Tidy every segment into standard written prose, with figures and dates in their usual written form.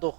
2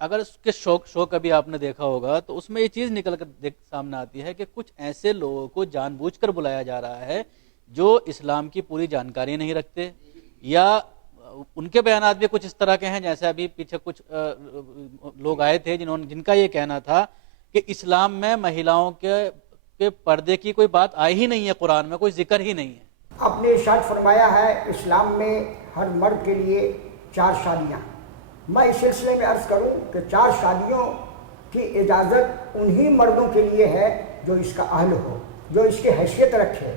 اگر اس کے شو کبھی آپ نے دیکھا ہوگا تو اس میں یہ چیز نکل کر سامنے آتی ہے کہ کچھ ایسے لوگوں کو جان بوجھ کر بلایا جا رہا ہے جو اسلام کی پوری جانکاری نہیں رکھتے، یا ان کے بیانات بھی کچھ اس طرح کے ہیں جیسے ابھی پیچھے کچھ لوگ آئے تھے جن کا یہ کہنا تھا کہ اسلام میں مہیلاؤں کے پردے کی کوئی بات آئی ہی نہیں ہے، قرآن میں کوئی ذکر ہی نہیں ہے۔ آپ نے ارشاد فرمایا ہے اسلام میں ہر مرد کے لیے 4 شادیاں۔ میں اس سلسلے میں عرض کروں کہ 4 شادیوں کی اجازت انہی مردوں کے لیے ہے جو اس کا اہل ہو، جو اس کی حیثیت رکھے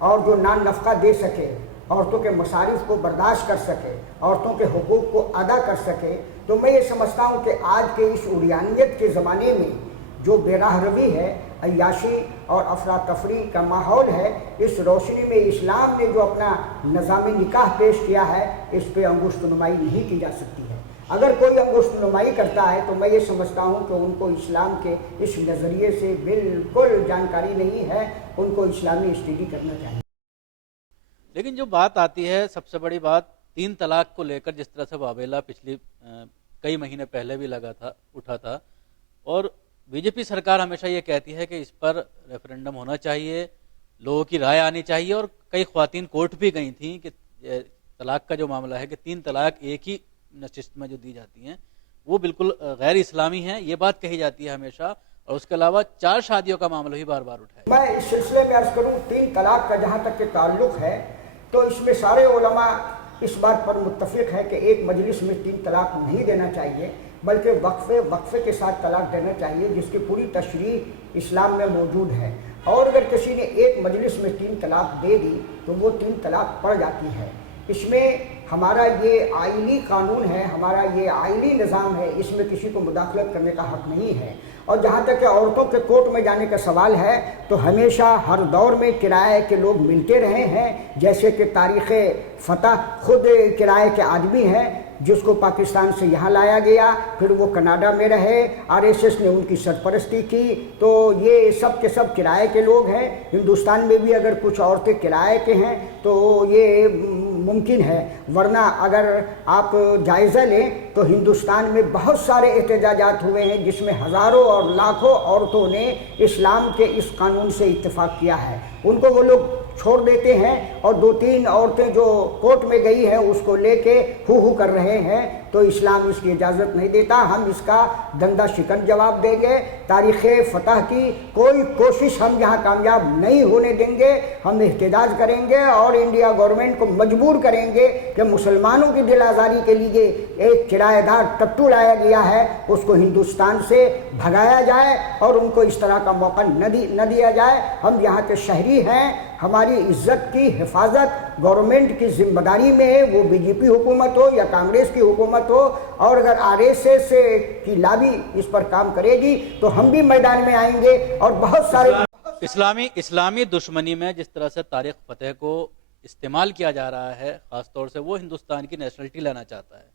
اور جو نان نفقہ دے سکے، عورتوں کے مصارف کو برداشت کر سکے، عورتوں کے حقوق کو ادا کر سکے۔ تو میں یہ سمجھتا ہوں کہ آج کے اس عریانیت کے زمانے میں جو بے راہ روی ہے، عیاشی اور افراتفری کا ماحول ہے، اس روشنی میں اسلام نے جو اپنا نظام نکاح پیش کیا ہے اس پہ انگشت نمائی نہیں کی جا سکتی ہے۔ اگر کوئی انگشت نمائی کرتا ہے تو میں یہ سمجھتا ہوں کہ ان کو اسلام کے اس نظریے سے بالکل جانکاری نہیں ہے، ان کو اسلامی اسٹڈی کرنا چاہیے۔ لیکن جو بات آتی ہے سب سے بڑی بات 3 طلاق کو لے کر، جس طرح سے واویلا پچھلی کئی مہینے پہلے بھی اٹھا تھا، اور بی جے پی سرکار ہمیشہ یہ کہتی ہے کہ اس پر ریفرنڈم ہونا چاہیے، لوگوں کی رائے آنی چاہیے، اور کئی خواتین کورٹ بھی گئی تھیں کہ طلاق کا جو معاملہ ہے کہ 3 طلاق ایک ہی نشست میں جو دی جاتی ہیں وہ بالکل غیر اسلامی ہیں، یہ بات کہی جاتی ہے ہمیشہ، اور اس کے علاوہ 4 شادیوں کا معاملہ بھی بار بار اٹھایا۔ میں اس سلسلے میں عرض کروں 3 طلاق کا جہاں تک کہ تعلق ہے تو اس میں سارے علماء اس بات پر متفق ہے کہ ایک مجلس میں 3 طلاق نہیں دینا چاہیے، بلکہ وقفے کے ساتھ طلاق دینا چاہیے، جس کی پوری تشریح اسلام میں موجود ہے۔ اور اگر کسی نے ایک مجلس میں 3 طلاق دے دی تو وہ 3 طلاق پڑ جاتی ہے۔ اس میں ہمارا یہ آئینی قانون ہے، ہمارا یہ آئینی نظام ہے، اس میں کسی کو مداخلت کرنے کا حق نہیں ہے۔ اور جہاں تک کہ عورتوں کے کورٹ میں جانے کا سوال ہے تو ہمیشہ ہر دور میں کرائے کے لوگ ملتے رہے ہیں، جیسے کہ تاریخ فتح خود کرائے کے آدمی ہیں، جس کو پاکستان سے یہاں لایا گیا، پھر وہ کینیڈا میں رہے، RSS نے ان کی سرپرستی کی، تو یہ سب کے سب کرائے کے لوگ ہیں۔ ہندوستان میں بھی اگر کچھ عورتیں کرائے کے ہیں تو یہ ممکن ہے، ورنہ اگر آپ جائزہ لیں تو ہندوستان میں بہت سارے احتجاجات ہوئے ہیں جس میں ہزاروں اور لاکھوں عورتوں نے اسلام کے اس قانون سے اتفاق کیا ہے۔ ان کو وہ لوگ چھوڑ دیتے ہیں اور 2-3 عورتیں جو کورٹ میں گئی ہیں اس کو لے کے ہو کر رہے ہیں، تو اسلام اس کی اجازت نہیں دیتا۔ ہم اس کا دندہ شکن جواب دیں گے۔ تاریخ فتح کی کوئی کوشش ہم یہاں کامیاب نہیں ہونے دیں گے۔ ہم احتجاج کریں گے اور انڈیا گورنمنٹ کو مجبور کریں گے کہ مسلمانوں کی دل آزاری کے لیے ایک کرایہ دار ٹٹو لایا گیا ہے، اس کو ہندوستان سے بھگایا جائے اور ان کو اس طرح کا موقع نہ دیا جائے۔ ہم یہاں کے شہری ہیں، ہماری عزت کی حفاظت گورنمنٹ کی ذمہ داری میں ہے، وہ BJP حکومت ہو یا کانگریس کی حکومت ہو، اور اگر RSS کی لابی اس پر کام کرے گی تو ہم بھی میدان میں آئیں گے۔ اور بہت سارے اسلامی دشمنی میں جس طرح سے طارق فتح کو استعمال کیا جا رہا ہے، خاص طور سے وہ ہندوستان کی نیشنلٹی لینا چاہتا ہے،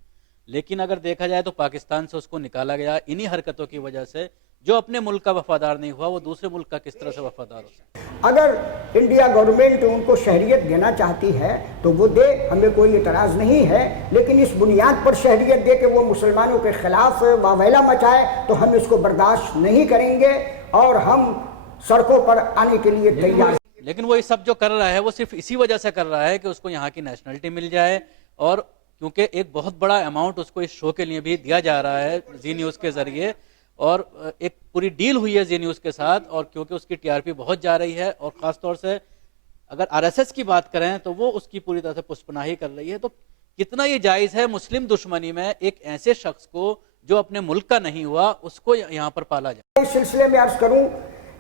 لیکن اگر دیکھا جائے تو پاکستان سے اس کو نکالا گیا انہی حرکتوں کی وجہ سے۔ جو اپنے ملک کا وفادار نہیں ہوا وہ دوسرے ملک کا کس طرح سے وفادار ہو سکتا ہے؟ اگر انڈیا گورنمنٹ ان کو شہریت دینا چاہتی ہے تو وہ دے، ہمیں کوئی اعتراض نہیں ہے، لیکن اس بنیاد پر شہریت دے کہ وہ مسلمانوں کے خلاف واویلا مچائے تو ہم اس کو برداشت نہیں کریں گے اور ہم سڑکوں پر آنے کے لیے تیار ہیں۔ لیکن وہ یہ سب جو کر رہا ہے وہ صرف اسی وجہ سے کر رہا ہے کہ اس کو یہاں کی نیشنلٹی مل جائے، اور کیونکہ ایک بہت بڑا اماؤنٹ اس کو اس شو کے لیے بھی دیا جا رہا ہے زی نیوز کے ذریعے، اور ایک پوری ڈیل ہوئی ہے زی نیوز کے ساتھ، اور کیونکہ اس کی TRP بہت جا رہی ہے، اور خاص طور سے اگر RSS کی بات کریں تو وہ اس کی پوری طرح سے پشپناہی کر رہی ہے، تو کتنا یہ جائز ہے مسلم دشمنی میں ایک ایسے شخص کو جو اپنے ملک کا نہیں ہوا اس کو یہاں پر پالا جائے؟ اس سلسلے میں عرض کروں،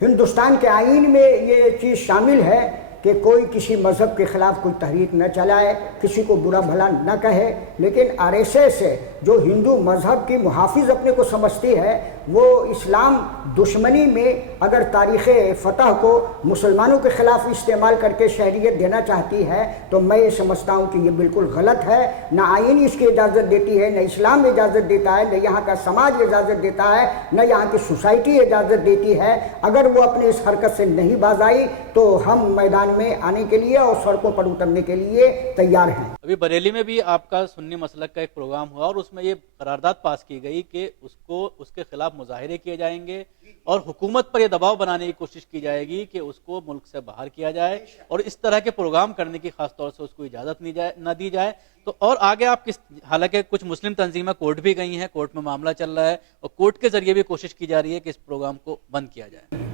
ہندوستان کے آئین میں یہ چیز شامل ہے کہ کوئی کسی مذہب کے خلاف کوئی تحریک نہ چلائے، کسی کو برا بھلا نہ کہے، لیکن RSS جو ہندو مذہب کی محافظ اپنے کو سمجھتی ہے وہ اسلام دشمنی میں اگر تاریخ فتح کو مسلمانوں کے خلاف استعمال کر کے شہریت دینا چاہتی ہے تو میں یہ سمجھتا ہوں کہ یہ بالکل غلط ہے. نہ آئین اس کی اجازت دیتی ہے، نہ اسلام اجازت دیتا ہے، نہ یہاں کا سماج اجازت دیتا ہے، نہ یہاں کی سوسائٹی اجازت دیتی ہے. اگر وہ اپنے اس حرکت سے نہیں باز آئی تو ہم میدان میں آنے کے لیے اور سڑکوں پر اترنے کے لیے تیار ہیں. ابھی بریلی میں بھی آپ کا سنی مسلک کا ایک پروگرام ہوا اور اس میں یہ قرارداد پاس کی گئی کہ اس کے خلاف مظاہرے کیے جائیں گے اور حکومت پر یہ دباؤ بنانے کی کوشش کی جائے گی کہ اس کو ملک سے باہر کیا جائے اور اس طرح کے پروگرام کرنے کی خاص طور سے اس کو اجازت نہ دی جائے. تو اور آگے آپ حالانکہ کچھ مسلم تنظیمیں کورٹ بھی گئی ہیں، کورٹ میں معاملہ چل رہا ہے اور کورٹ کے ذریعے بھی کوشش کی جا رہی ہے کہ اس پروگرام کو بند کیا جائے.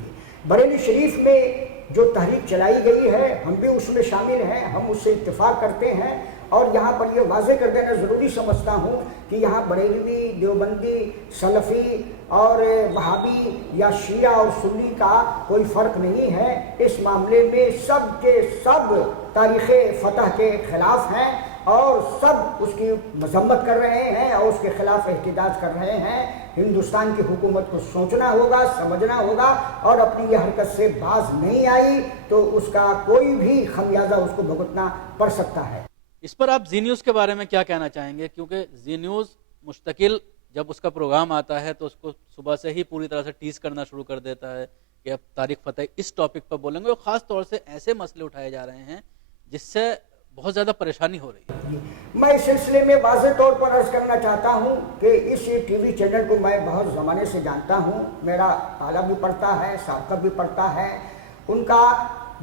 بریلی شریف میں جو تحریک چلائی گئی ہے ہم بھی اس میں شامل ہیں، ہم اس سے اتفاق کرتے ہیں اور یہاں پر یہ واضح کر دینا ضروری سمجھتا ہوں کہ یہاں بریلوی، دیوبندی، سلفی اور وہابی یا شیعہ اور سنی کا کوئی فرق نہیں ہے. اس معاملے میں سب کے سب تاریخ فتح کے خلاف ہیں اور سب اس کی مذمت کر رہے ہیں اور اس کے خلاف احتجاج کر رہے ہیں. ہندوستان کی حکومت کو سوچنا ہوگا، سمجھنا ہوگا اور اپنی یہ حرکت سے باز نہیں آئی تو اس کا کوئی بھی خمیازہ اس کو بھگتنا پڑ سکتا ہے. اس پر آپ زی نیوز کے بارے میں کیا کہنا چاہیں گے؟ کیونکہ زی نیوز مستقل جب اس کا پروگرام آتا ہے تو اس کو صبح سے ہی پوری طرح سے ٹیز کرنا شروع کر دیتا ہے کہ اب تاریخ فتح اس ٹاپک پر بولیں گے اور خاص طور سے ایسے مسئلے اٹھائے جا رہے ہیں جس سے بہت زیادہ پریشانی ہو رہی ہے. میں اس سلسلے میں واضح طور پر عرض کرنا چاہتا ہوں کہ اس ٹی وی چینل کو میں بہت زمانے سے جانتا ہوں، میرا پالا بھی پڑتا ہے، سابقہ بھی پڑتا ہے. ان کا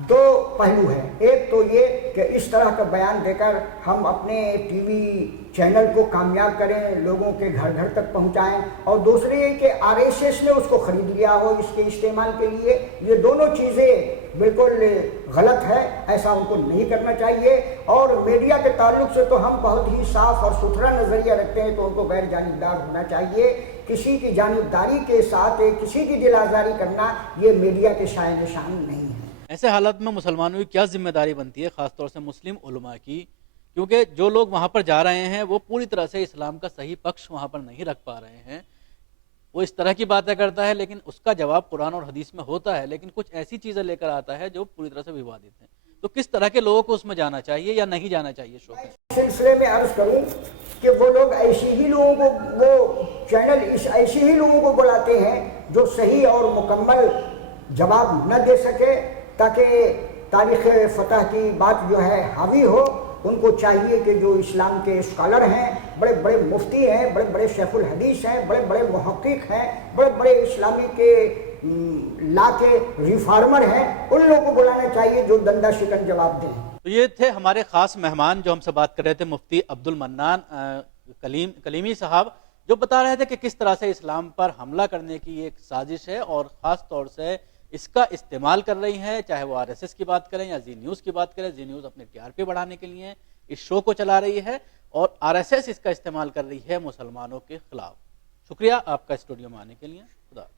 دو پہلو ہیں، ایک تو یہ کہ اس طرح کا بیان دے کر ہم اپنے ٹی وی چینل کو کامیاب کریں، لوگوں کے گھر گھر تک پہنچائیں، اور دوسری یہ کہ RSS نے اس کو خرید لیا ہو اس کے استعمال کے لیے. یہ دونوں چیزیں بالکل غلط ہے، ایسا ان کو نہیں کرنا چاہیے. اور میڈیا کے تعلق سے تو ہم بہت ہی صاف اور ستھرا نظریہ رکھتے ہیں کہ ان کو غیر جانبدار ہونا چاہیے. کسی کی جانبداری کے ساتھ کسی کی دل آزاری کرنا یہ میڈیا کے شائن نشان نہیں ہے. ایسے حالات میں مسلمانوں کی کیا ذمہ داری بنتی ہے، خاص طور سے مسلم علماء کی؟ کیونکہ جو لوگ وہاں پر جا رہے ہیں وہ پوری طرح سے اسلام کا صحیح پکش وہاں پر نہیں رکھ پا رہے ہیں. وہ اس طرح کی باتیں کرتا ہے لیکن اس کا جواب قرآن اور حدیث میں ہوتا ہے، لیکن کچھ ایسی چیزیں لے کر آتا ہے جو پوری طرح سے ووادت ہیں. تو کس طرح کے لوگوں کو اس میں جانا چاہیے یا نہیں جانا چاہیے؟ شو اس سلسلے میں عرض کروں کہ وہ لوگ ایسے ہی لوگوں کو وہ چینل ایسے ہی لوگوں کو بلاتے ہیں جو صحیح اور مکمل جواب نہ دے سکے تاکہ تاریخ فتح کی بات جو ہے حاوی ہو. ان کو چاہیے کہ جو اسلام کے اسکالر ہیں، بڑے بڑے مفتی ہیں، بڑے بڑے شیخ الحدیث ہیں، بڑے بڑے محقق ہیں، بڑے بڑے اسلامی کے لا کے ریفارمر ہیں، ان لوگوں کو بلانا چاہیے جو دندہ شکن جواب دیں. تو یہ تھے ہمارے خاص مہمان جو ہم سے بات کر رہے تھے، مفتی عبد المنان کلیمی صاحب، جو بتا رہے تھے کہ کس طرح سے اسلام پر حملہ کرنے کی ایک سازش ہے اور خاص طور سے اس کا استعمال کر رہی ہے، چاہے وہ RSS کی بات کریں یا زی نیوز کی بات کریں. زی نیوز اپنے TRP بڑھانے کے لیے اس شو کو چلا رہی ہے اور RSS اس کا استعمال کر رہی ہے مسلمانوں کے خلاف. شکریہ آپ کا اسٹوڈیو میں آنے کے لیے.